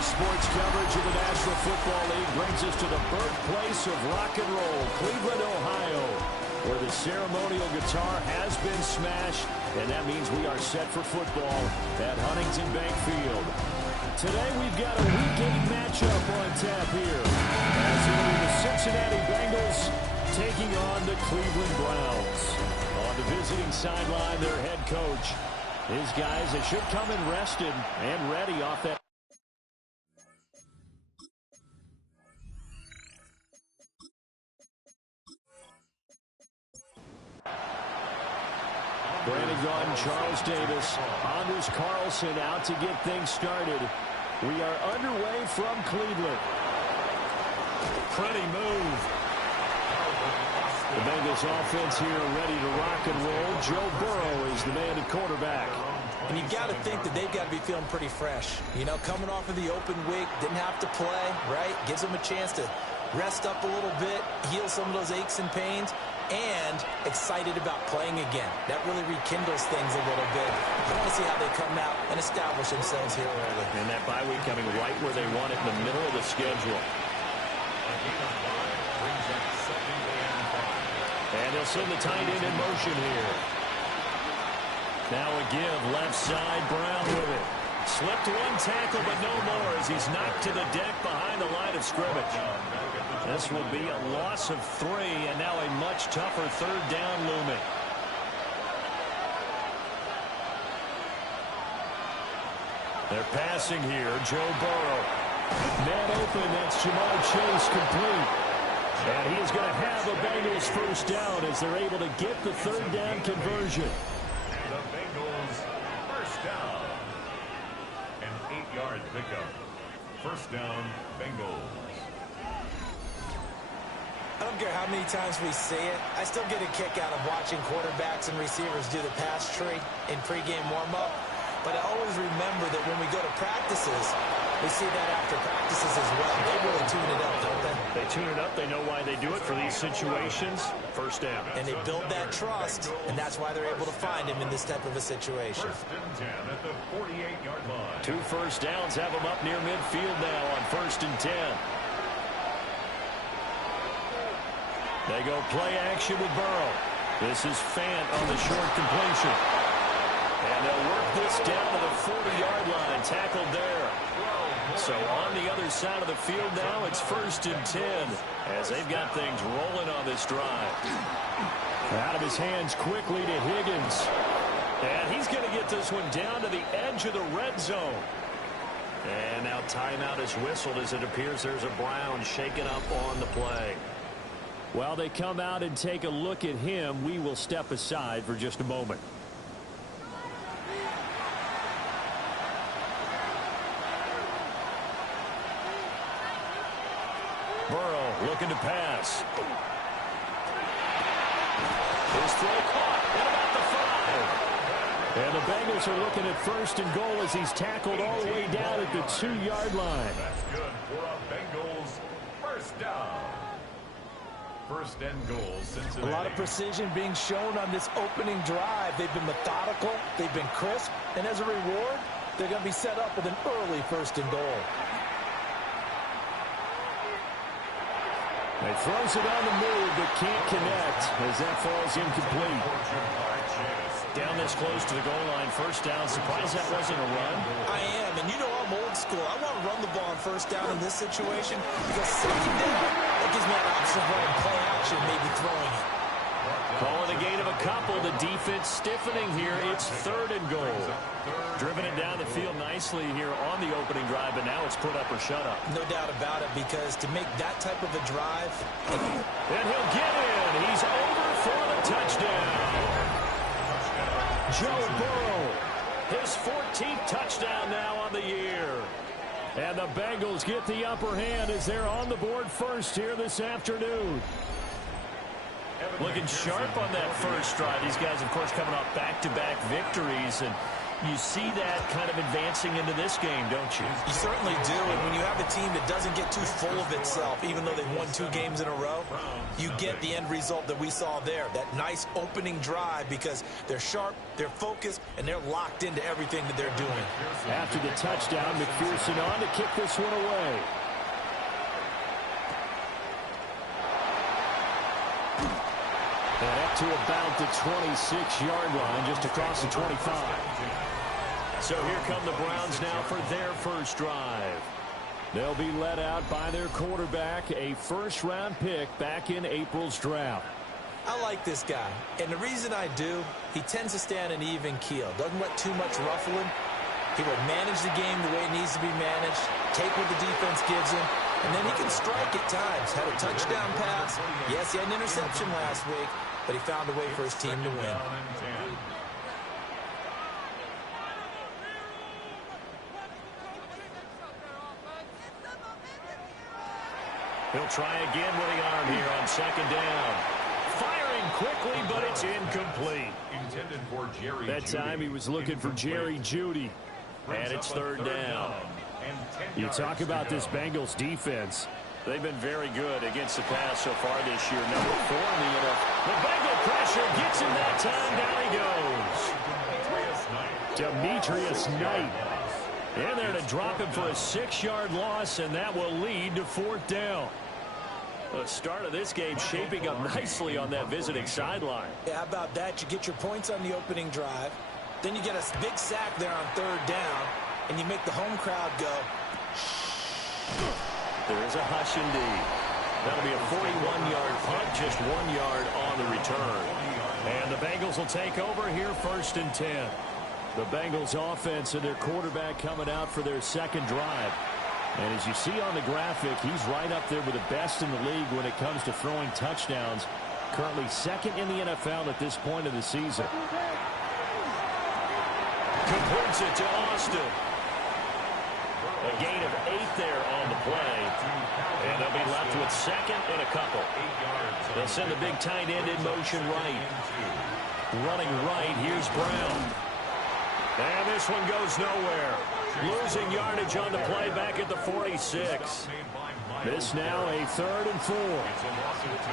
Today's sports coverage of the National Football League brings us to the birthplace of rock and roll, Cleveland, Ohio, where the ceremonial guitar has been smashed, and that means we are set for football at Huntington Bank Field. Today we've got a Week 8 matchup on tap here, as it'll be the Cincinnati Bengals taking on the Cleveland Browns. On the visiting sideline, their head coach. His guys, they should come in rested and ready off that. Brandon Gaudin, Charles Davis, Anders Carlson out to get things started. We are underway from Cleveland. Pretty move. The Bengals offense here ready to rock and roll. Joe Burrow is the man at quarterback. And you've got to think that they've got to be feeling pretty fresh. You know, coming off of the open week, didn't have to play, right? Gives them a chance to rest up a little bit, heal some of those aches and pains, and excited about playing again. That really rekindles things a little bit. I want to see how they come out and establish themselves here early. And that bye week coming right where they want it, in the middle of the schedule. And they'll send the tight end in motion here. Now a give, left side, Brown with it. Slipped one tackle, but no more as he's knocked to the deck behind the line of scrimmage. This will be a loss of 3, and now a much tougher third down looming. They're passing here, Joe Burrow. Man open, that's Jamar Chase complete. And he is going to have a Bengals first down as they're able to get the third down conversion. The Bengals first down. An 8-yard pickup. First down, Bengals. I don't care how many times we see it. I still get a kick out of watching quarterbacks and receivers do the pass tree in pregame warm-up. But I always remember that when we go to practices, we see that after practices as well. They really tune it up, don't they? They tune it up. They know why they do it for these situations. First down. And they build that trust, and that's why they're able to find him in this type of a situation. First and 10 at the 48-yard line. 2 first downs have them up near midfield now on first and 10. They go play action with Burrow. This is Fant on the short completion. And they'll work this down to the 40-yard line. Tackled there. So on the other side of the field now, it's first and 10 as they've got things rolling on this drive. Out of his hands quickly to Higgins. And he's going to get this one down to the edge of the red zone. And now timeout is whistled as it appears there's a Brown shaken up on the play. While they come out and take a look at him, we will step aside for just a moment. Burrow looking to pass. His throw caught at about the 5. And the Bengals are looking at first and goal as he's tackled all the way down at the 2-yard line. That's good for a Bengals first down. First and goal, Cincinnati. A lot of precision being shown on this opening drive. They've been methodical, they've been crisp, and as a reward, they're going to be set up with an early first and goal. He throws it on the move, but can't connect as that falls incomplete. Down this close to the goal line, first down. Surprised that wasn't a run. I am, and you know I'm old school. I want to run the ball on first down in this situation because second down, that gives me an option of running play action, maybe throwing it. Calling a gain of a couple. The defense stiffening here. It's third and goal. Driven it down the field nicely here on the opening drive, but now it's put up or shut up. No doubt about it, because to make that type of a drive. And he'll get in. He's over for the touchdown. Joe Burrow, his 14th touchdown now on the year. And the Bengals get the upper hand as they're on the board first here this afternoon. Looking sharp on that first drive. These guys, of course, coming off back-to-back victories. And You see that kind of advancing into this game, don't you? You certainly do, and when you have a team that doesn't get too full of itself, even though they've won 2 games in a row, you get the end result that we saw there, that nice opening drive, because they're sharp, they're focused, and they're locked into everything that they're doing. After the touchdown, McPherson on to kick this one away. And up to about the 26-yard line, just across the 25. So here come the Browns now for their first drive. They'll be led out by their quarterback, a first-round pick back in April's draft. I like this guy, and the reason I do, he tends to stay on an even keel. Doesn't let too much ruffle him. He will manage the game the way it needs to be managed, take what the defense gives him, and then he can strike at times. Had a touchdown pass. Yes, he had an interception last week, but he found a way for his team to win. He'll try again with the arm here on second down. Firing quickly, but it's incomplete. Intended for Jerry that time he was looking for Jerry Jeudy. And it's third down. You talk about this Bengals defense. They've been very good against the pass so far this year. Number 4 in the NFL. The Bengal pressure gets him that time. Down he goes. Demetrius Knight. In there to drop him for a 6-yard loss, and that will lead to 4th down. The start of this game shaping up nicely on that visiting sideline. Yeah, how about that? You get your points on the opening drive. Then you get a big sack there on 3rd down, and you make the home crowd go. There is a hush indeed. That'll be a 41-yard punt, just 1 yard on the return. And the Bengals will take over here, 1st and 10. The Bengals offense and their quarterback coming out for their second drive. And as you see on the graphic, he's right up there with the best in the league when it comes to throwing touchdowns. Currently 2nd in the NFL at this point of the season. Completes it to Austin. A gain of 8 there on the play. And they'll be left with 2nd and a couple. They'll send the big tight end in motion right. Running right, here's Brown. And this one goes nowhere. Losing yardage on the play back at the 46. This now a 3rd and 4. It's a loss of 2.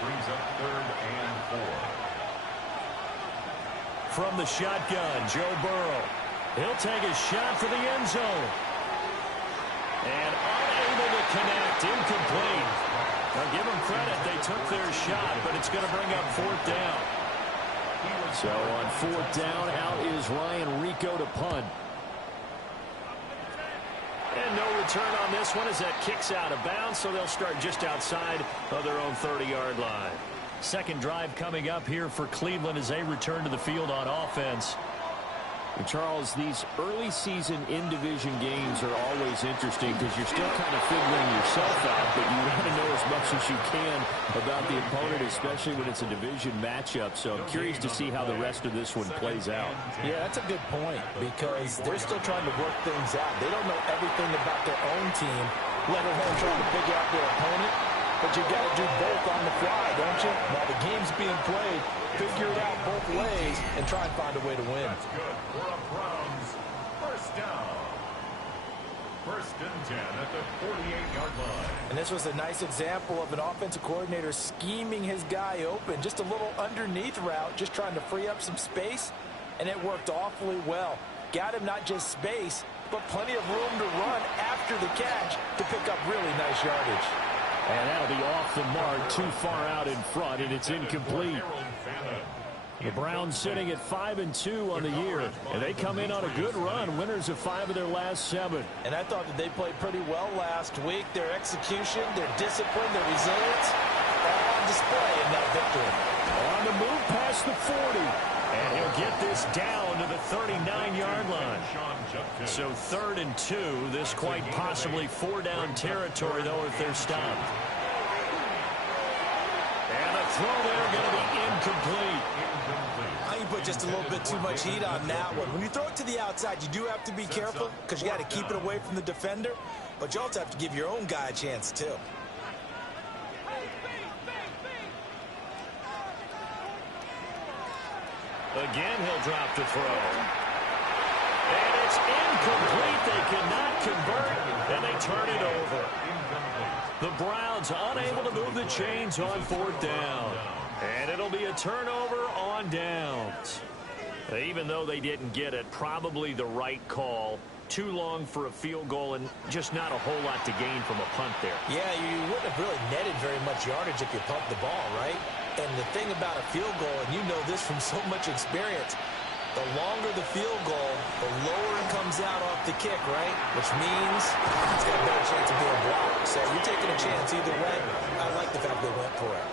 Brings up 3rd and 4. From the shotgun, Joe Burrow. He'll take a shot for the end zone. And unable to connect. Incomplete. Now give them credit. They took their shot, but it's going to bring up 4th down. So on 4th down, out is Ryan Rico to punt. And no return on this one as that kicks out of bounds, so they'll start just outside of their own 30-yard line. Second drive coming up here for Cleveland as they return to the field on offense. And Charles, these early season in-division games are always interesting because you're still kind of figuring yourself out, but you want to know as much as you can about the opponent, especially when it's a division matchup. So I'm curious to see how the rest of this one plays out. Yeah, that's a good point because they're still trying to work things out. They don't know everything about their own team, let alone trying to figure out their opponent. But you got to do both on the fly, don't you? While the game's being played, figure it out both ways and try and find a way to win. That's good for a Browns first down. 1st and 10 at the 48-yard line. And this was a nice example of an offensive coordinator scheming his guy open. Just a little underneath route, just trying to free up some space, and it worked awfully well. Got him not just space, but plenty of room to run after the catch to pick up really nice yardage. And that'll be off the mark, too far out in front, and it's incomplete. The Browns sitting at 5-2 on the year, and they come in on a good run, winners of 5 of their last 7. And I thought that they played pretty well last week. Their execution, their discipline, their resilience, all on display in that victory. On the move past the 40, and he'll get this down to the 39-yard line. So 3rd and 2, this quite possibly 4-down territory, though, if they're stopped. And the throw there going to be incomplete. I think you put just a little bit too much heat on that one. When you throw it to the outside, you do have to be careful because you got to keep it away from the defender, but you also have to give your own guy a chance, too. Again, he'll drop the throw. And it's incomplete. They cannot convert, and they turn it over. The Browns unable to move the chains on fourth down. And it'll be a turnover on downs. Even though they didn't get it, probably the right call. Too long for a field goal and just not a whole lot to gain from a punt there. Yeah, you wouldn't have really netted very much yardage if you pumped the ball, right? And the thing about a field goal, and you know this from so much experience, the longer the field goal, the lower it comes out off the kick, right? Which means it's got a better chance of being blocked. So you're taking a chance either way. I like the fact they went for it.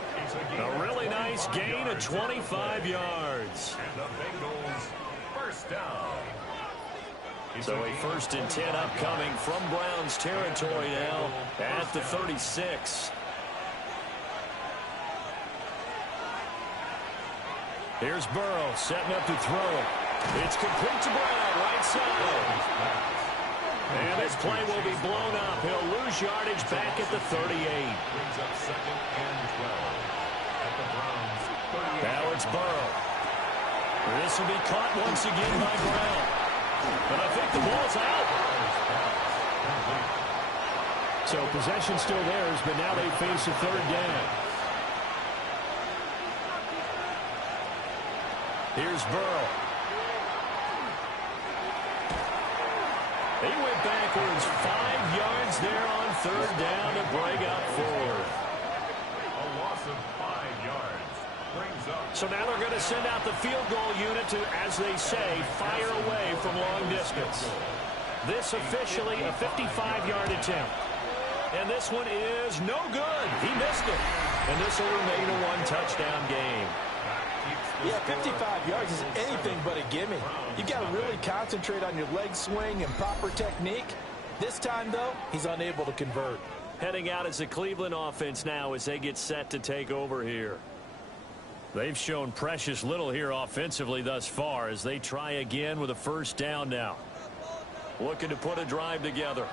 A really nice gain of 25 yards. And the Bengals first down. So a 1st and 10 upcoming from Browns territory now at the 36. Here's Burrow setting up to throw it. It's complete to Brown, right side. And this play will be blown up. He'll lose yardage back at the 38. Brings up 2nd and 12 at the Browns 38. Now it's Burrow. This will be caught once again by Brown. But I think the ball's out. So possession still theirs, but now they face a 3rd down. Here's Burrow. He went backwards 5 yards there on 3rd down to break up 4th. A loss of 5 yards. So now they're going to send out the field goal unit to, as they say, fire away from long distance. This officially a 55-yard attempt. And this one is no good. He missed it. And this will remain a 1-touchdown game. Yeah, 55 yards is anything but a gimme. You've got to really concentrate on your leg swing and proper technique. This time, though, he's unable to convert. Heading out as the Cleveland offense now as they get set to take over here. They've shown precious little here offensively thus far as they try again with a 1st down now. Looking to put a drive together.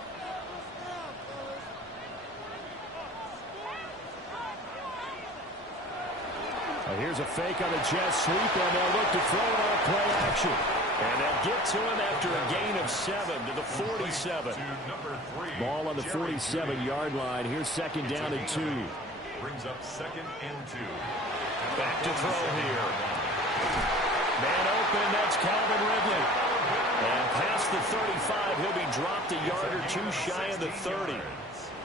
Here's a fake on a jet sweep, and they'll look to throw it on play action. And they'll get to him after a gain of 7 to the 47. Ball on the 47-yard line. Here's 2nd down and 2. Brings up 2nd and 2. Back to throw here. Man open, that's Calvin Ridley. And past the 35, he'll be dropped a yard or 2 shy of the 30.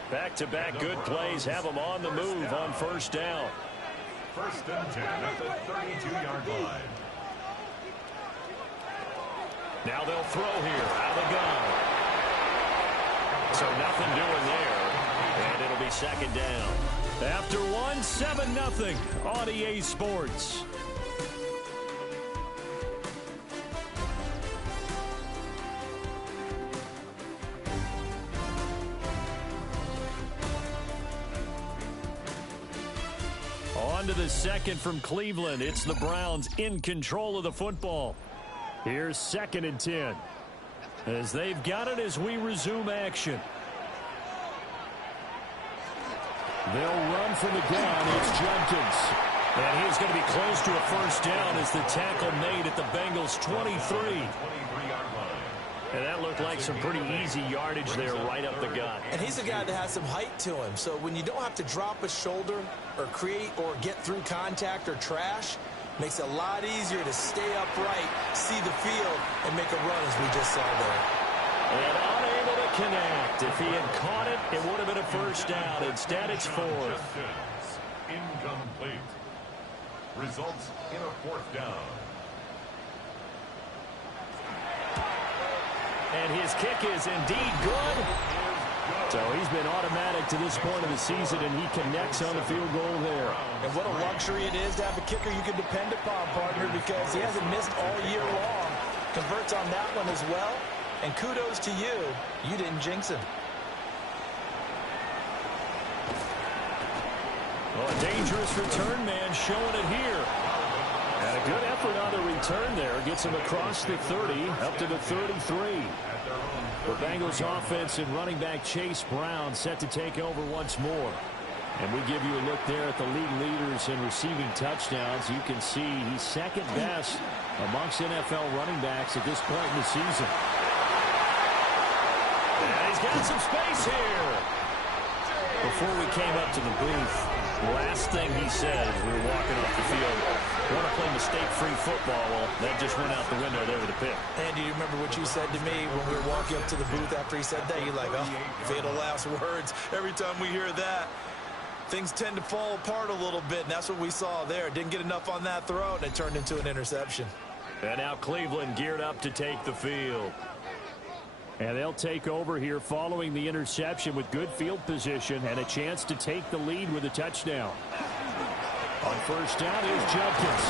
Back-to-back good plays have him on the move on 1st down. 1st and 10 at the 32-yard line. Now they'll throw here out of the gun. So nothing doing there. And it'll be 2nd down. After 7-0 on EA Sports. On to the 2nd from Cleveland. It's the Browns in control of the football. Here's 2nd and 10. As they've got it as we resume action. They'll run from the ground. It's Jenkins. And he's going to be close to a 1st down as the tackle made at the Bengals 23. And that looked like some pretty easy yardage there right up the gut. And he's a guy that has some height to him. So when you don't have to drop a shoulder or create or get through contact or trash, makes it a lot easier to stay upright, see the field, and make a run as we just saw there. And unable to connect. If he had caught it, it would have been a 1st down. Instead, it's 4th. Incomplete. Results in a 4th down. And his kick is indeed good. So he's been automatic to this point of the season, and he connects on the field goal there. And what a luxury it is to have a kicker you can depend upon, partner, because he hasn't missed all year long. Converts on that one as well. And kudos to you. You didn't jinx him. Well, a dangerous return man showing it here. And a good effort on the return there. Gets him across the 30, up to the 33. The Bengals offense and running back Chase Brown set to take over once more. And we give you a look there at the league leaders in receiving touchdowns. You can see he's second best amongst NFL running backs at this point in the season. And he's got some space here. Before we came up to the booth, last thing he said as we were walking off the field, want to play mistake-free football. Well, that just went out the window there with a pick. Andy, you remember what you said to me when we were walking up to the booth after he said that? You're like, oh, fatal last words. Every time we hear that, things tend to fall apart a little bit, and that's what we saw there. Didn't get enough on that throw, and it turned into an interception. And now Cleveland geared up to take the field. And they'll take over here following the interception with good field position and a chance to take the lead with a touchdown. On first down, here's Judkins.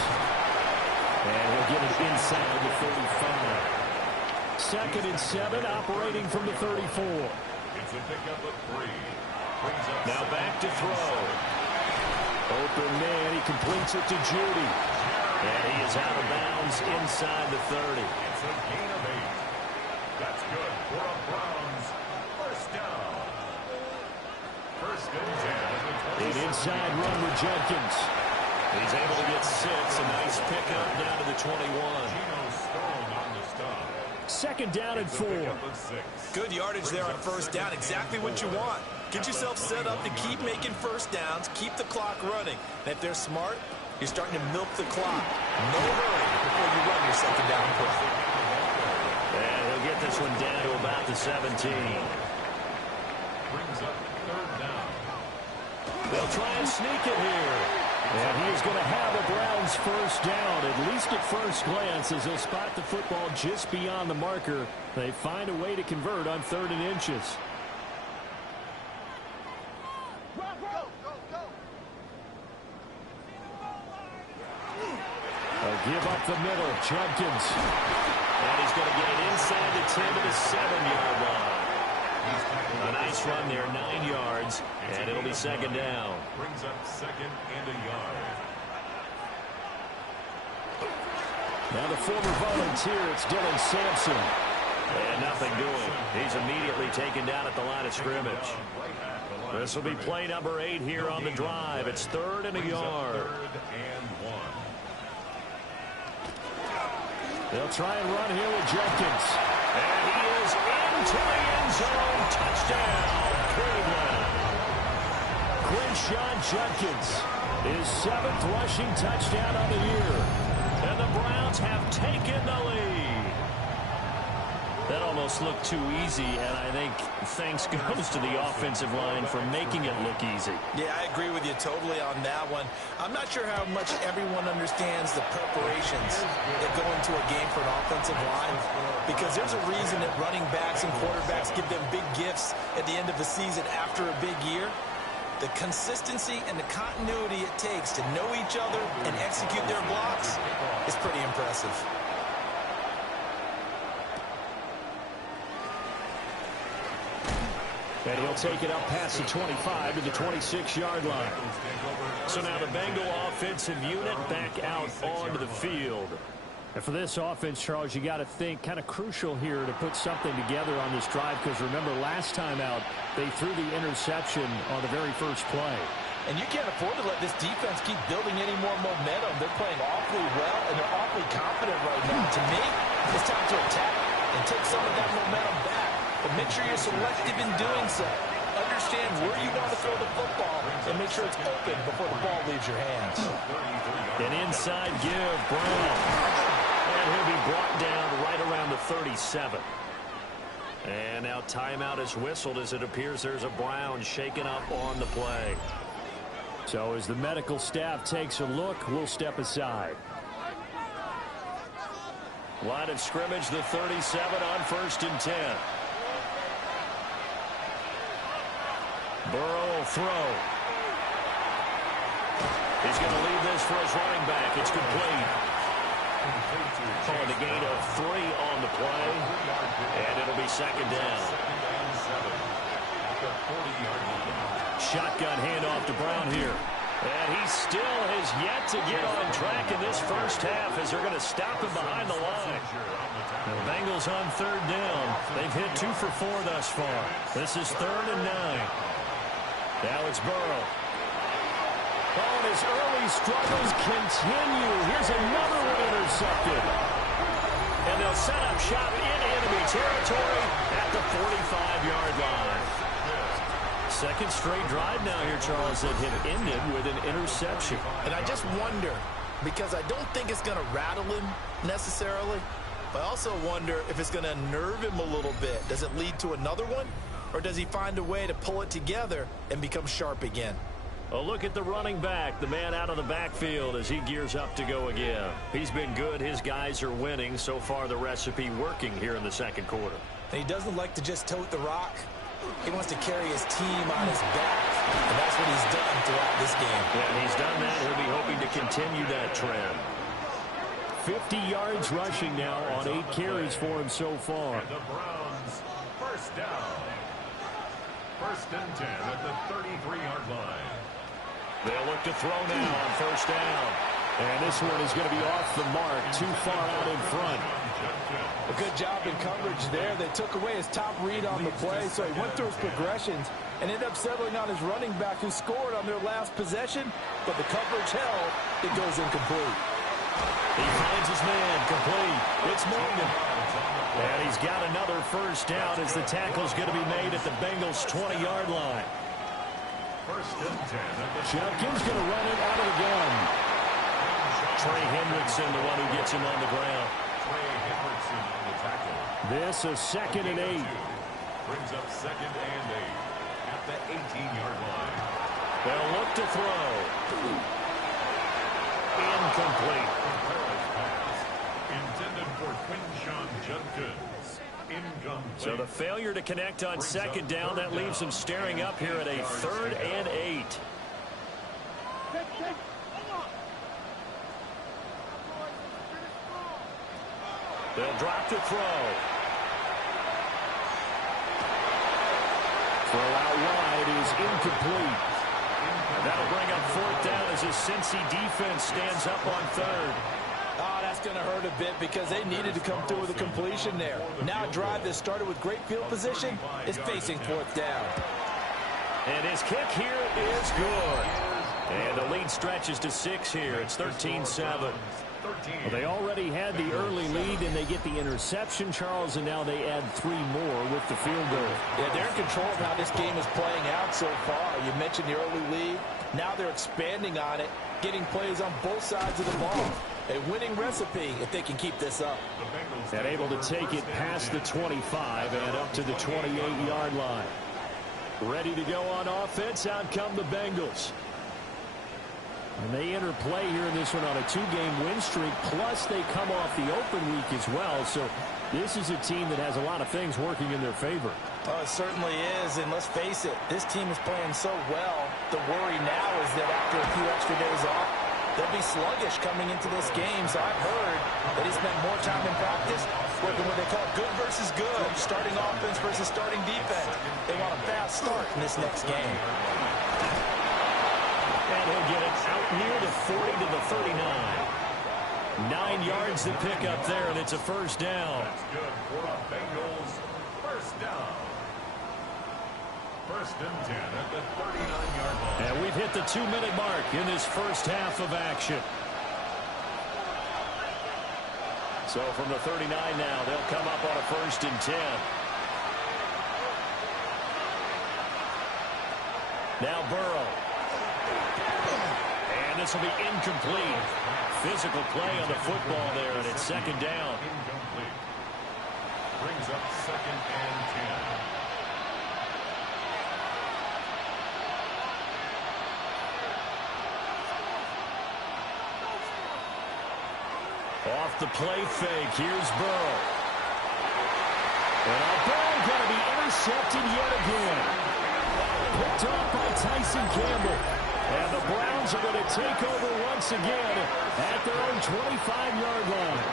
And he'll get it inside the 35. Second and 7, operating from the 34. It's a pickup of 3. Now back to throw. Open man, he completes it to Judy. And he is out of bounds inside the 30. It's a gain of 8. That's good for a Browns first down. First and 10. An inside run with Judkins. He's able to get 6. A nice pickup down to the 21. Second down and 4. Good yardage there on first down. Exactly what you want. Get yourself set up to keep making first downs, keep the clock running. And if they're smart, you're starting to milk the clock. No hurry before you run your second down play. And he'll get this one down to about the 17. Brings up third down. They'll try and sneak it here. And he is going to have a Browns first down, at least at first glance, as they'll spot the football just beyond the marker. They find a way to convert on 3rd and inches. Give up the middle, Judkins. And he's going to get it inside the 10 to the 7-yard line. A nice run there, 9 yards, and it'll be second down. Brings up second and a yard. Now the former volunteer, it's Dylan Sampson. And nothing doing. He's immediately taken down at the line of scrimmage. This will be play number 8 here on the drive. It's 3rd and a yard. 3rd and 1. They'll try and run here with Judkins. And he is into the end zone. Touchdown, Cleveland. Quinshawn Judkins, his 7th rushing touchdown of the year. And the Browns have taken the lead. That almost looked too easy, and I think thanks goes to the offensive line for making it look easy. Yeah, I agree with you totally on that one. I'm not sure how much everyone understands the preparations that go into a game for an offensive line, because there's a reason that running backs and quarterbacks give them big gifts at the end of the season after a big year. The consistency and the continuity it takes to know each other and execute their blocks is pretty impressive. And he'll take it up past the 25 to the 26-yard line. So now the Bengal offensive unit back out onto the field. And for this offense, Charles, you got to think kind of crucial here to put something together on this drive, because remember last time out they threw the interception on the very first play. And you can't afford to let this defense keep building any more momentum. They're playing awfully well, and they're awfully confident right now. To me, it's time to attack and take some of that momentum back. But make sure you're selective in doing so. Understand where you want to throw the football and make sure it's open before the ball leaves your hands. An inside give, Brown. And he'll be brought down right around the 37. And now timeout is whistled as it appears there's a Brown shaken up on the play. So as the medical staff takes a look, we'll step aside. Line of scrimmage, the 37 on 1st and 10. Burrow will throw. He's going to leave this for his running back. It's complete. Calling the gain of 3 on the play. And it'll be second down. Shotgun handoff to Brown here. And he still has yet to get on track in this first half as they're going to stop him behind the line. The Bengals on 3rd down. They've hit 2 for 4 thus far. This is 3rd and 9. Now it's Burrow. Oh, and his early struggles continue. Here's another one intercepted. And they'll set up shop in enemy territory at the 45-yard line. Second straight drive now here, Charles, that had ended with an interception. And I just wonder, because I don't think it's going to rattle him necessarily, but I also wonder if it's going to unnerve him a little bit. Does it lead to another one? Or does he find a way to pull it together and become sharp again? A look at the running back, the man out of the backfield as he gears up to go again. He's been good. His guys are winning. So far, the recipe working here in the second quarter. And he doesn't like to just tote the rock. He wants to carry his team on his back. And that's what he's done throughout this game. Yeah, he's done that. He'll be hoping to continue that trend. 50 yards rushing now on 8 carries for him so far. And the Browns, first down. First and 10 at the 33-yard line. They'll look to throw now on first down. And this one is going to be off the mark, too far out in front. A good job in coverage there. They took away his top read on the play, so he went through his progressions and ended up settling on his running back who scored on their last possession, but the coverage held. It goes incomplete. He finds his man, complete. It's Morgan. And he's got another first down as the tackle's going to be made at the Bengals' 20-yard line. First and 10. Jenkins going to run it out of the gun. Trey Hendrickson, the one who gets him on the ground. Trey Hendrickson on the tackle. This is 2nd and 8. Brings up 2nd and 8 at the 18-yard line. They'll look to throw. Incomplete. Pass intended for Quinshawn Judkins. Incomplete. So the failure to connect on second down, that leaves him staring up here at a 3rd and 8. They'll drop to throw. Throw out wide is incomplete. That'll bring up 4th down as his Cincy defense stands up on 3rd. Oh, that's going to hurt a bit because they needed to come through with a completion there. Now a drive that started with great field position is facing 4th down. And his kick here is good. And the lead stretches to 6 here. It's 13-7. Well, they already had the early lead, and they get the interception, Charles, and now they add 3 more with the field goal. Yeah, they're in control of how this game is playing out so far. You mentioned the early lead. Now they're expanding on it, getting plays on both sides of the ball. A winning recipe if they can keep this up. And able to take it past the 25 and up to the 28-yard line. Ready to go on offense. Out come the Bengals. And they enter play here in this one on a 2-game win streak, plus they come off the open week as well. So this is a team that has a lot of things working in their favor. Oh, it certainly is, and let's face it, this team is playing so well. The worry now is that after a few extra days off, they'll be sluggish coming into this game. So I've heard that he spent more time in practice working what they call good versus good, starting offense versus starting defense. They want a fast start in this next game. And he'll get it out near the 40 to the 39. 9 yards to pick up there, and it's a first down. That's good for the Bengals. First down. First and 10 at the 39-yard line. And we've hit the 2-minute mark in this first half of action. So from the 39 now, they'll come up on a 1st and 10. Now Burrow. And this will be incomplete. Physical play on the football there, and it's 2nd down. Incomplete. Brings up 2nd and 10. Off the play fake, here's Burrow. And our ball going to be intercepted yet again. Picked off by Tyson Campbell. And the Browns are going to take over once again at their own 25-yard line.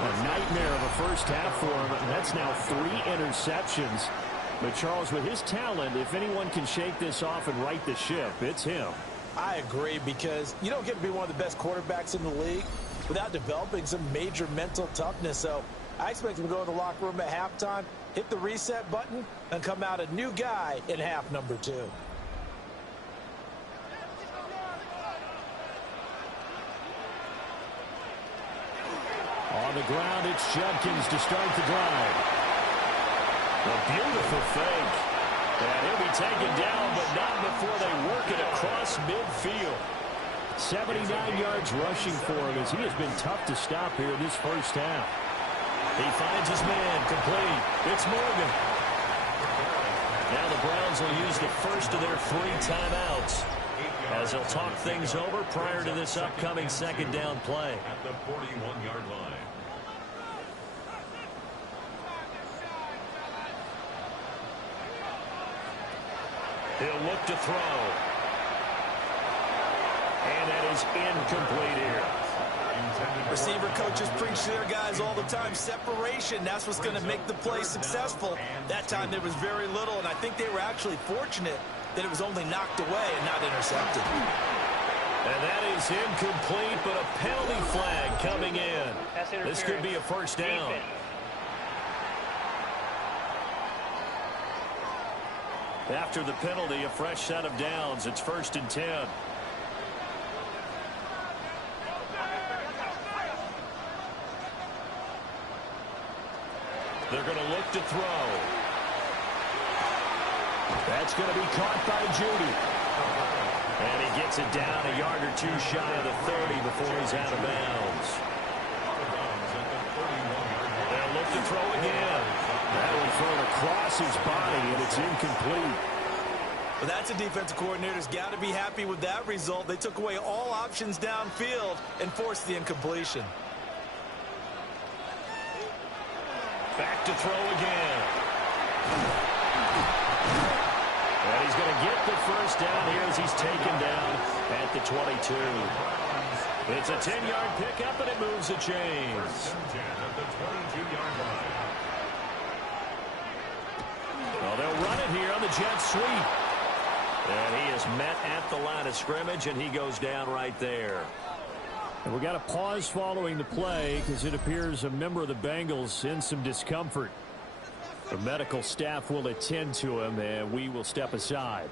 A nightmare of a first half for him. That's now 3 interceptions. But Charles, with his talent, if anyone can shake this off and right the ship, it's him. I agree, because you don't get to be one of the best quarterbacks in the league without developing some major mental toughness. So I expect him to go in the locker room at halftime, hit the reset button, and come out a new guy in half number 2. On the ground, it's Judkins to start the drive. A beautiful fake. And he'll be taken down, but not before they work it across midfield. 79 yards rushing for him as he has been tough to stop here in this first half. He finds his man, complete. It's Morgan. Now the Browns will use the first of their 3 timeouts as they'll talk things over prior to this upcoming second down play. At the 41-yard line. He'll look to throw. And that is incomplete here. Receiver coaches preach to their guys all the time. Separation, that's what's going to make the play successful. That time there was very little, and I think they were actually fortunate that it was only knocked away and not intercepted. And that is incomplete, but a penalty flag coming in. This could be a first down. After the penalty, a fresh set of downs. It's 1st and 10. They're going to look to throw. That's going to be caught by Judy. And he gets it down a yard or 2 shy of the 30 before he's out of bounds. They'll look to throw again. That one thrown across his body, and it's incomplete. Well, that's a defensive coordinator's got to be happy with that result. They took away all options downfield and forced the incompletion. Back to throw again. And he's going to get the first down here as he's taken down at the 22. It's a 10-yard pickup, and it moves the chains. Well, they'll run it here on the jet sweep. And he is met at the line of scrimmage, and he goes down right there. And we got a pause following the play because it appears a member of the Bengals in some discomfort. The medical staff will attend to him, and we will step aside.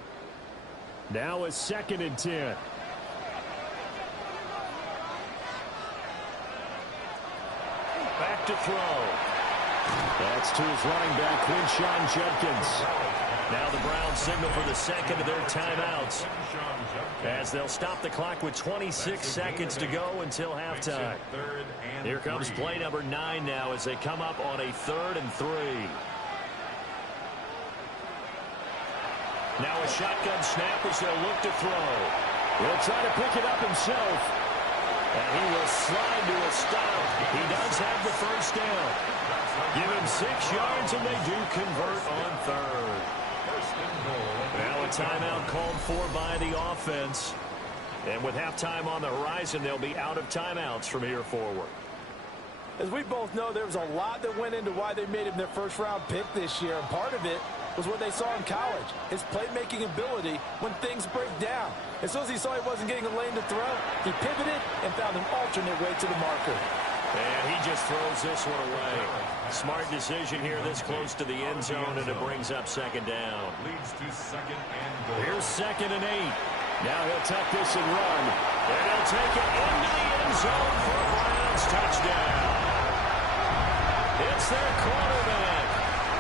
Now it's 2nd and 10. Back to throw. That's to his running back, Quinshon Judkins. Now the Browns signal for the second of their timeouts as they'll stop the clock with 26 seconds to go until halftime. Here comes play number 9 now as they come up on a 3rd and 3. Now a shotgun snap as they'll look to throw. He'll try to pick it up himself. And he will slide to a stop. He does have the first down. Give him 6 yards, and they do convert on 3rd. Now a timeout called for by the offense. And with halftime on the horizon, they'll be out of timeouts from here forward. As we both know, there was a lot that went into why they made him their first-round pick this year. And part of it was what they saw in college, his playmaking ability when things break down. As soon as he saw he wasn't getting a lane to throw, he pivoted and found an alternate way to the marker. And he just throws this one away. Smart decision here this close to the end zone, and it brings up 2nd down. Leads to 2nd and goal. Here's 2nd and 8. Now he'll tuck this and run. And he'll take it into the end zone for a Browns touchdown. It's their quarterback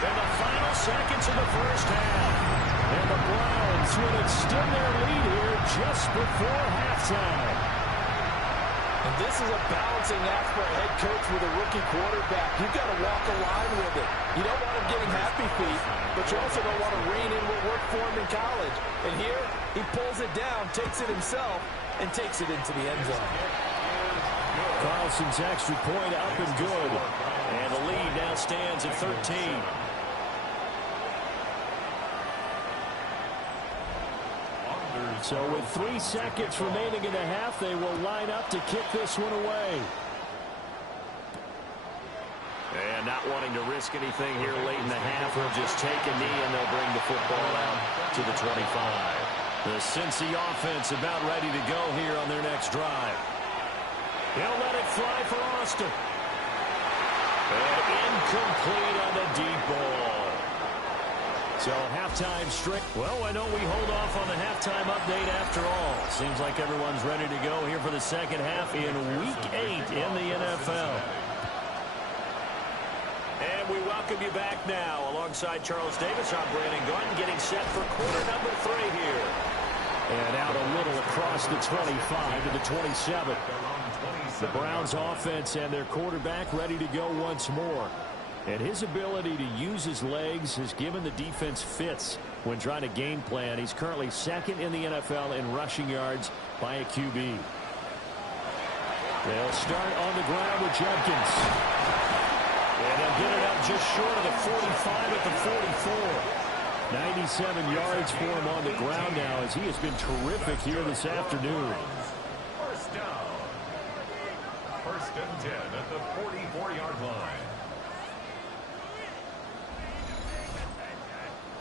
in the final seconds of the first half. And the Browns will extend their lead here just before halftime. And this is a balancing act for a head coach with a rookie quarterback. You've got to walk a line with it. You don't want him getting happy feet, but you also don't want to rein in what worked for him in college. And here, he pulls it down, takes it himself, and takes it into the end zone. Carlson's extra point up and good. And the lead now stands at 13. So with 3 seconds remaining in the half, they will line up to kick this one away. And not wanting to risk anything here late in the half, they'll just take a knee and they'll bring the football out to the 25. The Cincy offense about ready to go here on their next drive. He'll let it fly for Austin. And incomplete on the deep ball. So halftime strict. Well, I know we hold off on the halftime update after all. Seems like everyone's ready to go here for the second half in Week 8 in the NFL. And we welcome you back now. Alongside Charles Davis, I'm Brandon Garden, getting set for quarter number 3 here. And out a little across the 25 to the 27. The Browns offense and their quarterback ready to go once more. And his ability to use his legs has given the defense fits when trying to game plan. He's currently second in the NFL in rushing yards by a QB. They'll start on the ground with Judkins. And they'll get it up just short of the 45 at the 44. 97 yards for him on the ground now as he has been terrific here this afternoon. First down. First and 10 at the 44-yard line.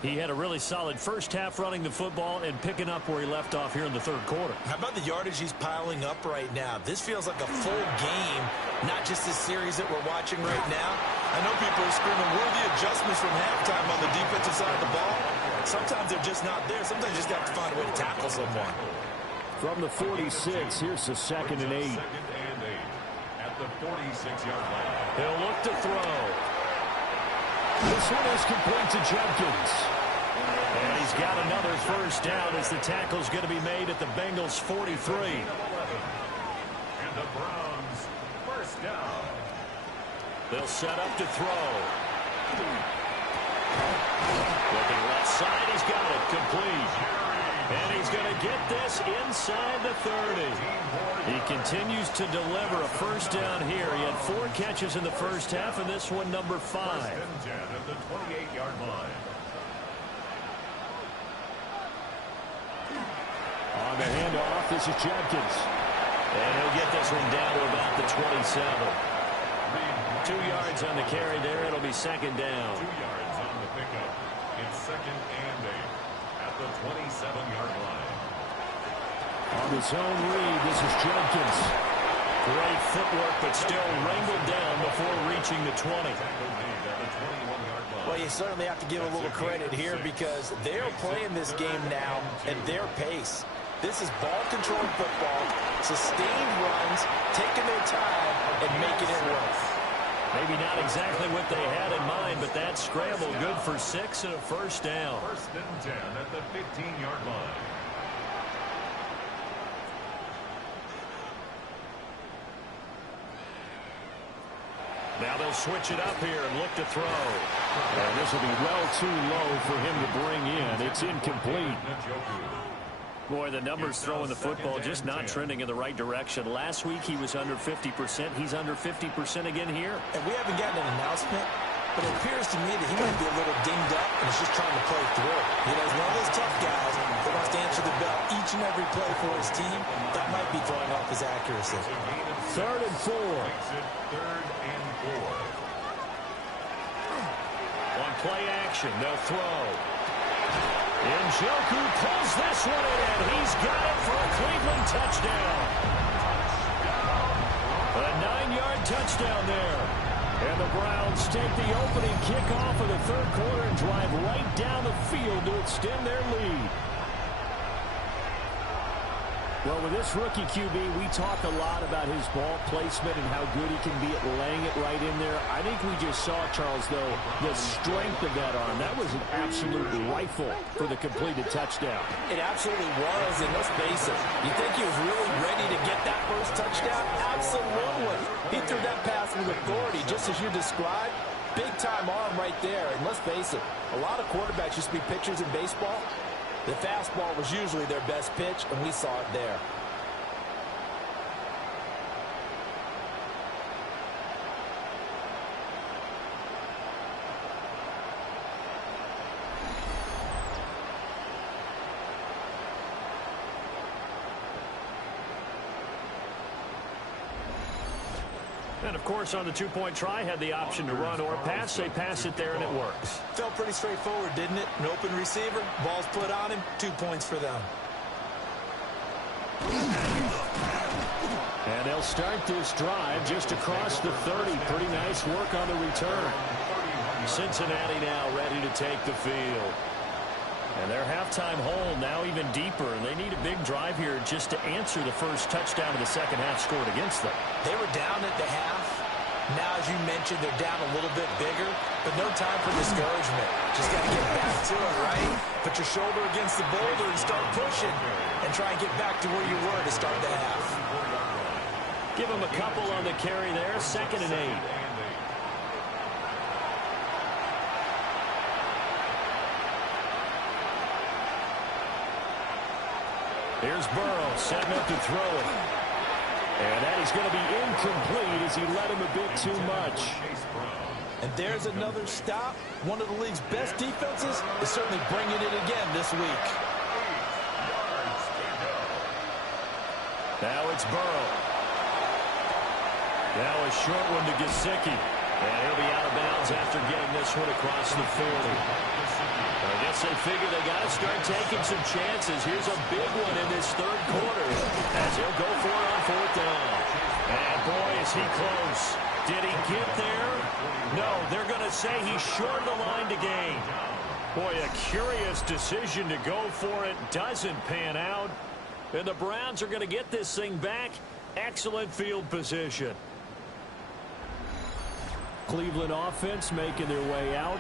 He had a really solid first half running the football and picking up where he left off here in the third quarter. How about the yardage he's piling up right now? This feels like a full game, not just this series that we're watching right now. I know people are screaming, where are the adjustments from halftime on the defensive side of the ball? Sometimes they're just not there. Sometimes you just have to find a way to tackle someone. From the 46, here's the 2nd and 8. Second and 8 at the 46-yard line. He'll look to throw. This one is complete to Judkins. And he's got another first down as the tackle's going to be made at the Bengals 43. And the Browns first down. They'll set up to throw. Looking left side, he's got it complete. And he's going to get this inside the 30. He continues to deliver a first down here. He had 4 catches in the first half, and this one number 5. First and 10 at the 28-yard line. On the handoff, this is Judkins. And he'll get this one down to about the 27. 2 yards on the carry there. It'll be second down. 2 yards on the pickup. It's second and 8 at the 27-yard line. On the zone read, this is Judkins. Great footwork, but still wrangled down before reaching the 20. Well, you certainly have to give a little credit here because they're playing this game now at their pace. This is ball-controlled football, sustained runs, taking their time, and making it work. Maybe not exactly what they had in mind, but that scramble good for 6 and a first down. First and 10 at the 15-yard line. Now they'll switch it up here and look to throw. And this will be well too low for him to bring in. It's incomplete. Boy, the numbers throwing the football just not trending in the right direction. Last week he was under 50%. He's under 50% again here. And we haven't gotten an announcement, but it appears to me that he might be a little dinged up and is just trying to play through. You know, he's one of those tough guys that wants to answer the bell each and every play for his team. That might be throwing off his accuracy. 3rd and 4. Third and 4. On play action, they'll throw. Njoku pulls this one in. He's got it for a Cleveland touchdown. A 9-yard touchdown there. And the Browns take the opening kickoff of the third quarter and drive right down the field to extend their lead. Well, with this rookie QB, we talk a lot about his ball placement and how good he can be at laying it right in there. I think we just saw, Charles, though, the strength of that arm. That was an absolute rifle for the completed touchdown. It absolutely was, and let's face it, you think he was really ready to get that first touchdown? Absolutely. He threw that pass with authority, just as you described. Big-time arm right there, and let's face it, a lot of quarterbacks used to be pitchers in baseball. The fastball was usually their best pitch, and we saw it there. And, of course, on the two-point try, had the option to run or pass. They pass it there, and it works. Felt pretty straightforward, didn't it? An open receiver, ball's put on him, 2 points for them. And they'll start this drive just across the 30. Pretty nice work on the return. Cincinnati now ready to take the field. And their halftime hole now even deeper. And they need a big drive here just to answer the first touchdown of the second half scored against them. They were down at the half. Now, as you mentioned, they're down a little bit bigger, but no time for discouragement. Just got to get back to it, right? Put your shoulder against the boulder and start pushing, and try and get back to where you were to start the half. Give him a couple on the carry there, 2nd and 8. Here's Burrow, setting up to throw it. And that is going to be incomplete as he led him a bit too much. And there's another stop. One of the league's best defenses is certainly bringing it again this week. Now it's Burrow. Now a short one to Gesicki. And he'll be out of bounds after getting this one across the 40. I guess they figure they got to start taking some chances. Here's a big one in this 3rd quarter as he'll go for it on 4th down. And boy, is he close. Did he get there? No, they're going to say he's short of the line to gain. Boy, a curious decision to go for it. Doesn't pan out. And the Browns are going to get this thing back. Excellent field position. Cleveland offense making their way out.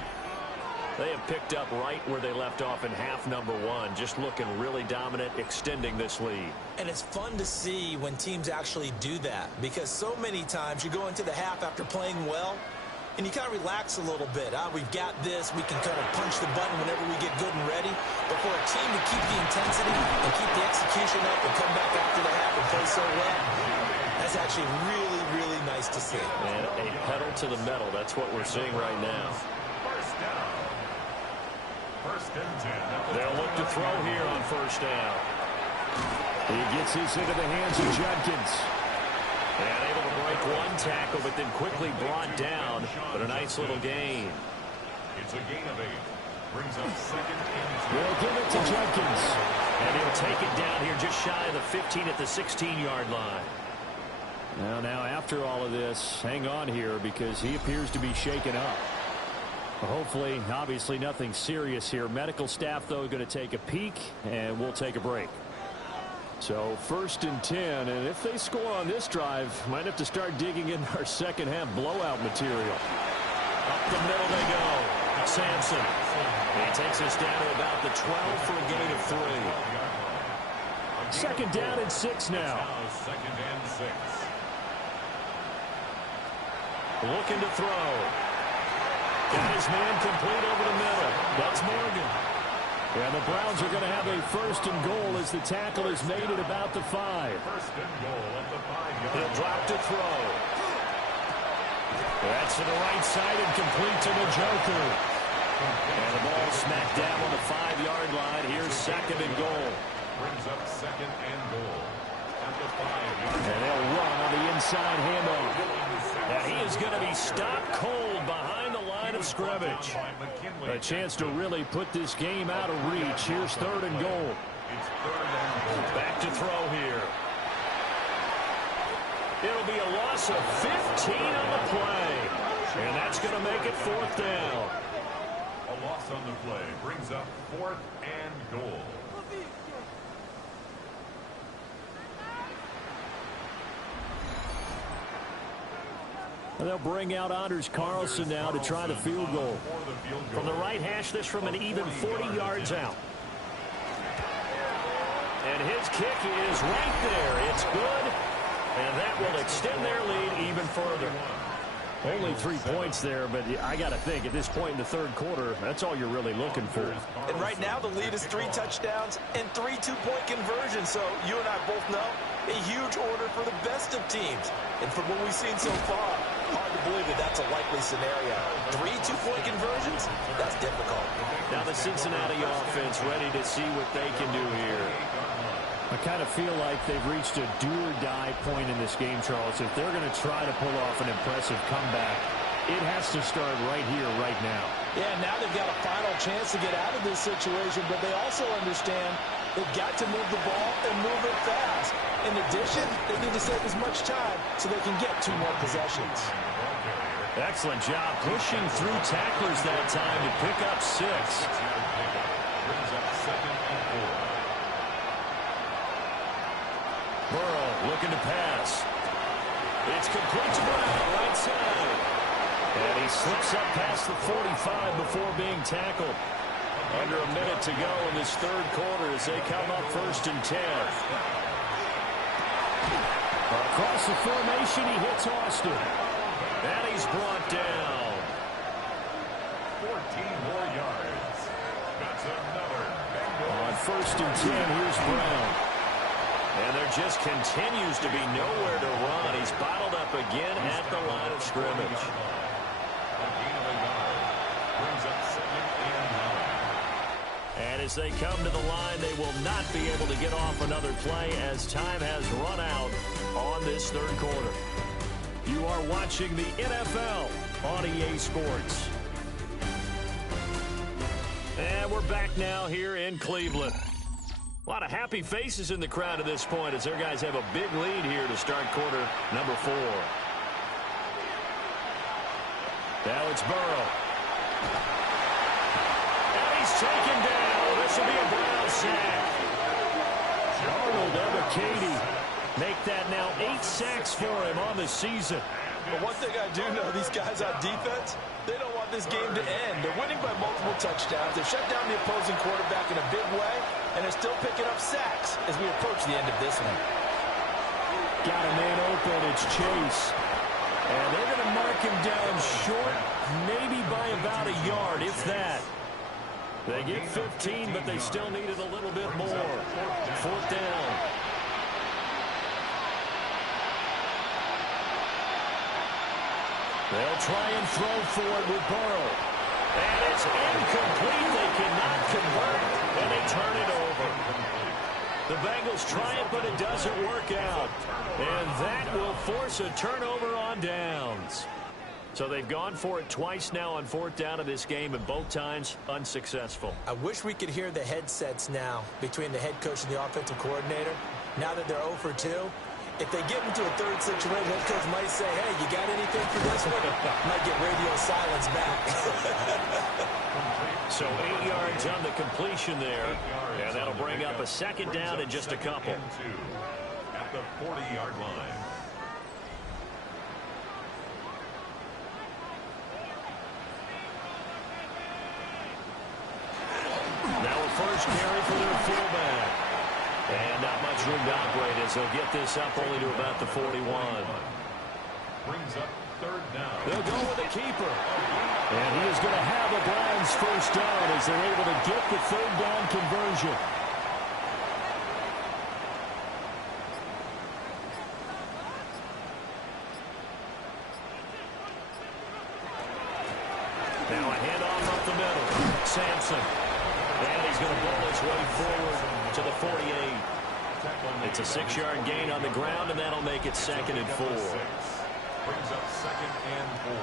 They have picked up right where they left off in half number 1. Just looking really dominant, extending this lead. And it's fun to see when teams actually do that, because so many times you go into the half after playing well, and you kind of relax a little bit. We've got this. We can kind of punch the button whenever we get good and ready. But for a team to keep the intensity and keep the execution up and come back after the half and play so well, that's actually really, really nice to see. And a pedal to the metal. That's what we're seeing right now. First down. 1st and 10. They'll look to throw here on 1st down. He gets this into the hands of Judkins. And able to break one tackle, but then quickly brought down. But a nice little gain. It's a gain of 8. Brings up 2nd and 2. They'll give it to Judkins. And he'll take it down here just shy of the 15 at the 16-yard line. Now, after all of this, hang on here because he appears to be shaken up. Hopefully, obviously, nothing serious here. Medical staff, though, going to take a peek, and we'll take a break. So 1st and 10, and if they score on this drive, might have to start digging in our second half blowout material. Up the middle they go. Sampson. He takes us down to about the 12 for a gain of 3. 2nd down and 6 now. 2nd and 6. Looking to throw. Got his man complete over the middle. That's Morgan. And the Browns are going to have a 1st and goal as the tackle is made at about the 5. 1st and goal at the 5-yard. He'll drop to throw. That's to the right side and complete to the Joker. And the ball smacked down on the 5-yard line. Here's 2nd and goal. Brings up 2nd and goal at the 5-yard. And they'll run on the inside handoff. Now he is going to be stopped cold behind the line of scrimmage. A chance to really put this game out of reach. Here's 3rd and goal. It's 3rd and goal. Back to throw here. It'll be a loss of 15 on the play. And that's going to make it 4th down. A loss on the play brings up 4th and goal. And they'll bring out Anders Carlson now to try the field goal. From the right hash, this from an even 40 yards out. And his kick is right there. It's good. And that will extend their lead even further. Only 3 points there, but I got to think at this point in the 3rd quarter, that's all you're really looking for. And right now the lead is 3 touchdowns and 3 two-point conversions. So you and I both know a huge order for the best of teams. And from what we've seen so far, hard to believe that that's a likely scenario. 3 two-point conversions? That's difficult. Now the Cincinnati offense ready to see what they can do here. I kind of feel like they've reached a do-or-die point in this game, Charles. If they're going to try to pull off an impressive comeback, it has to start right here, right now. Yeah, now they've got a final chance to get out of this situation, but they also understand they've got to move the ball and move it fast. In addition, they need to save as much time so they can get 2 more possessions. Excellent job pushing through tacklers that time to pick up 6. Brings up 2nd and 4. Burrow looking to pass. It's complete to Brown right inside. And he slips up past the 45 before being tackled. Under a minute to go in this third quarter as they come up 1st and 10. Across the formation, he hits Austin. And he's brought down. 14 more yards. That's another Bengals. On 1st and 10, here's Brown. And there just continues to be nowhere to run. He's bottled up again at the line of scrimmage. A gain of a yard. Brings up 2nd and 9. And as they come to the line, they will not be able to get off another play as time has run out on this third quarter. You are watching the NFL on EA Sports. And we're back now here in Cleveland. A lot of happy faces in the crowd at this point as their guys have a big lead here to start quarter number 4. Now it's Burrow. And he's taken down. This will be a Brown sack. Arnold Ebiketie make that now 8 sacks for him on the season. But one thing I do know, these guys on defense, they don't want this game to end. They're winning by multiple touchdowns. They've shut down the opposing quarterback in a big way, and they're still picking up sacks as we approach the end of this one. Got a man open. It's Chase. And they're going to mark him down short, maybe by about a yard, if that. They get 15, but they still needed a little bit more. 4th down. They'll try and throw for it with Burrow. And it's incomplete. They cannot convert, and they turn it over. The Bengals try it, but it doesn't work out. And that will force a turnover on downs. So they've gone for it twice now on 4th down of this game, and both times unsuccessful. I wish we could hear the headsets now between the head coach and the offensive coordinator. Now that they're 0 for 2, if they get into a third situation, head coach might say, hey, you got anything for this one? Might get radio silence back. So 8 yards on the completion there, and that'll bring up a 2nd down in just a couple. At the 40-yard line. Now a first carry for their fullback. And not much room to operate as they'll get this up only to about the 41. Brings up 3rd down. They'll go with a keeper. And he is going to have the Browns first down as they're able to get the 3rd down conversion. Now a handoff up the middle. Sampson. And he's going to blow his way forward to the 48. It's a 6-yard gain on the ground, and that'll make it 2nd and 4. Brings up 2nd and 4.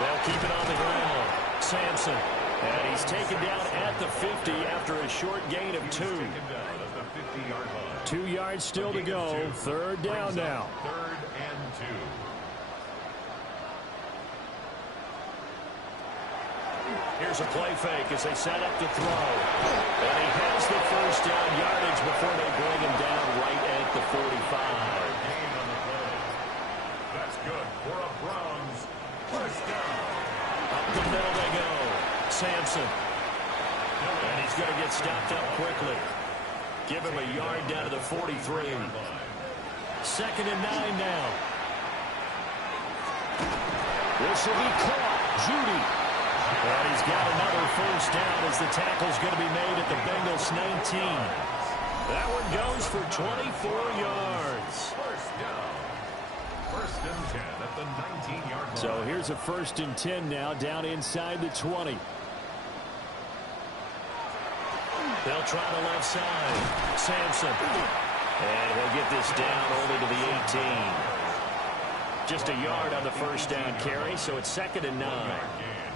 They'll keep it on the ground. Sampson. And he's taken down at the 50 after a short gain of 2. 2 yards still to go. 3rd down now. 3rd and 2. Here's a play fake as they set up to throw. And he has the first down yardage before they bring him down right at the 45. Gain on the play. That's good for a Browns first down. Up the middle they go. Sampson. And he's going to get stopped up quickly. Give him a yard down to the 43. 2nd and 9 now. This will be caught. Judy. And he's got another first down as the tackle's going to be made at the Bengals 19. That one goes for 24 yards. First down. 1st and 10 at the 19-yard line. So here's a 1st and 10 now down inside the 20. They'll try the left side. Sampson. And he'll get this down only to the 18. Just a yard on the first down carry, so it's 2nd and 9.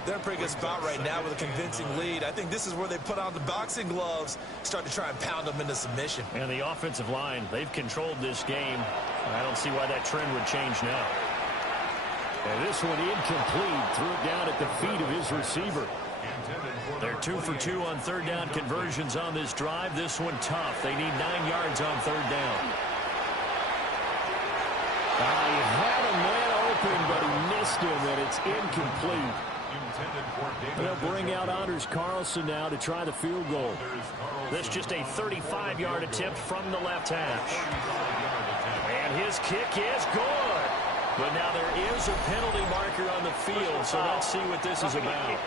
They're in a pretty good spot right now with a convincing lead. I think this is where they put on the boxing gloves, start to try and pound them into submission. And the offensive line, they've controlled this game. I don't see why that trend would change now. And this one incomplete. Threw it down at the feet of his receiver. They're 2 for 2 on third down conversions on this drive. This one tough. They need 9 yards on third down. He had him man open, but he missed him, and it's incomplete. They'll bring out Anders Carlson now to try the field goal. This just a 35-yard attempt from the left hash. And his kick is good. But now there is a penalty marker on the field, so let's see what this is about.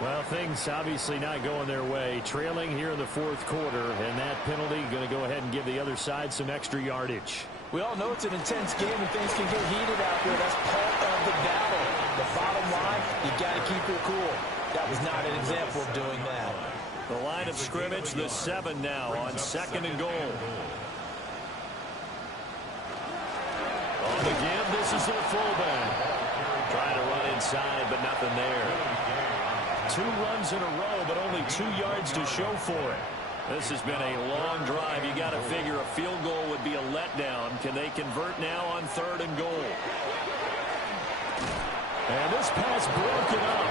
Well, things obviously not going their way. Trailing here in the fourth quarter, and that penalty going to go ahead and give the other side some extra yardage. We all know it's an intense game and things can get heated out there. That's part of the battle. The bottom line, you got to keep it cool. That was not an example of doing that. The line of scrimmage, the 7 now on 2nd and goal. On the give, this is their fullback. Trying to run inside, but nothing there. 2 runs in a row, but only 2 yards to show for it. This has been a long drive. You got to figure a field goal would be a letdown. Can they convert now on 3rd and goal? And this pass broken up.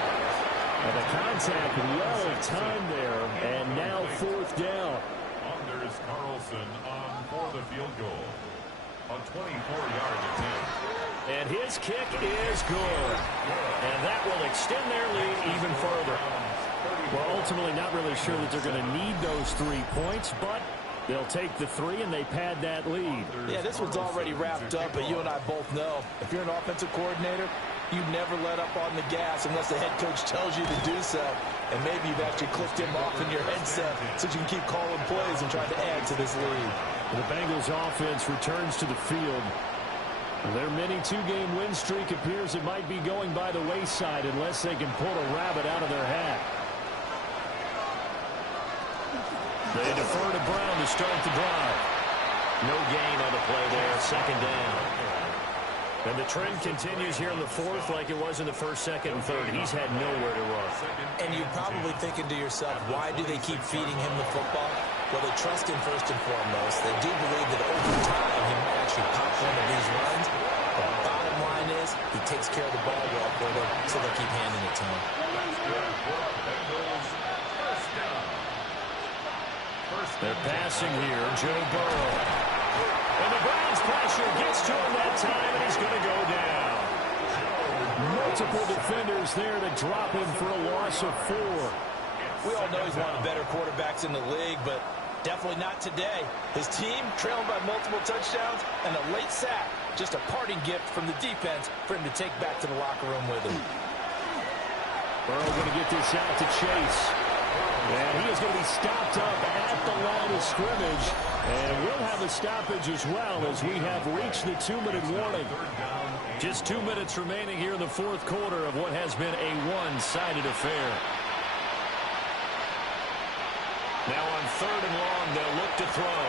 And the contact well timed there. And now 4th down. Anders Carlson on for the field goal. A 24-yard attempt. And his kick is good. And that will extend their lead even further. Well, ultimately not really sure that they're going to need those 3 points, but they'll take the 3 and they pad that lead. Yeah, this one's already wrapped up, but you and I both know if you're an offensive coordinator, you never let up on the gas unless the head coach tells you to do so. And maybe you've actually clicked him off in your headset so you can keep calling plays and trying to add to this lead. The Bengals offense returns to the field. Their mini 2-game win streak appears it might be going by the wayside unless they can pull a rabbit out of their hat. They defer to Brown to start the drive. No gain on the play there, 2nd down. And the trend continues here in the 4th like it was in the 1st, 2nd, and 3rd. He's had nowhere to run. And you're probably thinking to yourself, why do they keep feeding him the football? Well, they trust him first and foremost. They do believe that over time he might actually pop one of these runs. But the bottom line is he takes care of the ball well for them, so they'll keep handing it to him. They're passing here, Joe Burrow. And the Browns pressure gets to him that time, and he's going to go down. Multiple defenders there to drop him for a loss of 4. We all know he's one of the better quarterbacks in the league, but definitely not today. His team trailing by multiple touchdowns and a late sack. Just a parting gift from the defense for him to take back to the locker room with him. Burrow going to get this out to Chase. And he is going to be stopped up at the line of scrimmage. And we'll have a stoppage as well as we have reached the 2-minute warning. Just 2 minutes remaining here in the 4th quarter of what has been a one-sided affair. Now on 3rd and long, they'll look to throw.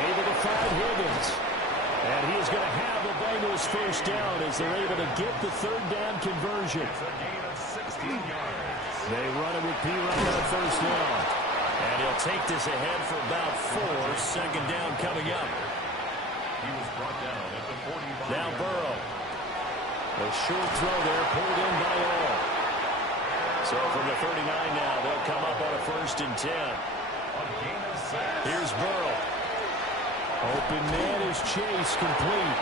Able to find Higgins. And he is going to have the Bengals first down as they're able to get the 3rd down conversion. It's a gain of 16 yards. They run it with P-Ryan on 1st down. And he'll take this ahead for about 4. 2nd down coming up. He was brought down at the 45. Now Burrow. A short throw there pulled in by all. So from the 39 now, they'll come up on a 1st and 10. A gain of 6. Here's Burrow. Open man is Chase, complete.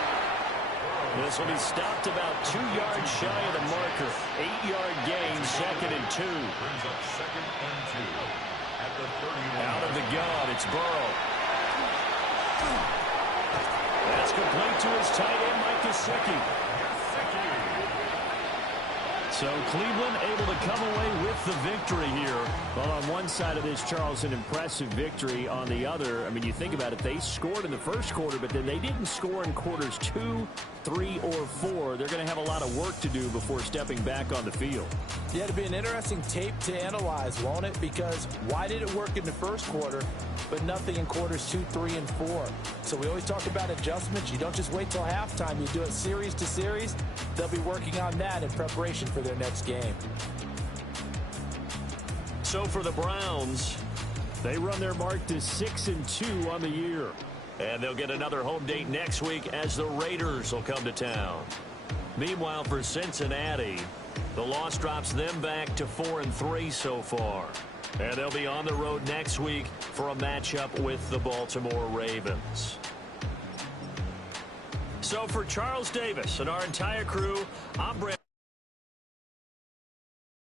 This will be stopped about 2 yards shy of the marker. 8-yard gain, 2nd and 2. Brings up 2nd and 2. At the 31. Out of the gun, it's Burrow. That's complete to his tight end, Mike Gesicki. So Cleveland able to come away with the victory here. Well, on one side of this, Charles, an impressive victory. On the other, I mean, you think about it, they scored in the first quarter, but then they didn't score in quarters 2, 3, or 4. They're going to have a lot of work to do before stepping back on the field. Yeah, it'll be an interesting tape to analyze, won't it? Because why did it work in the first quarter, but nothing in quarters 2, 3, and 4? So we always talk about adjustments. You don't just wait till halftime. You do it series to series. They'll be working on that in preparation for their next game. So for the Browns, they run their mark to 6-2 on the year. And they'll get another home date next week as the Raiders will come to town. Meanwhile, for Cincinnati, the loss drops them back to 4-3 so far. And they'll be on the road next week for a matchup with the Baltimore Ravens. So for Charles Davis and our entire crew, I'm Brent.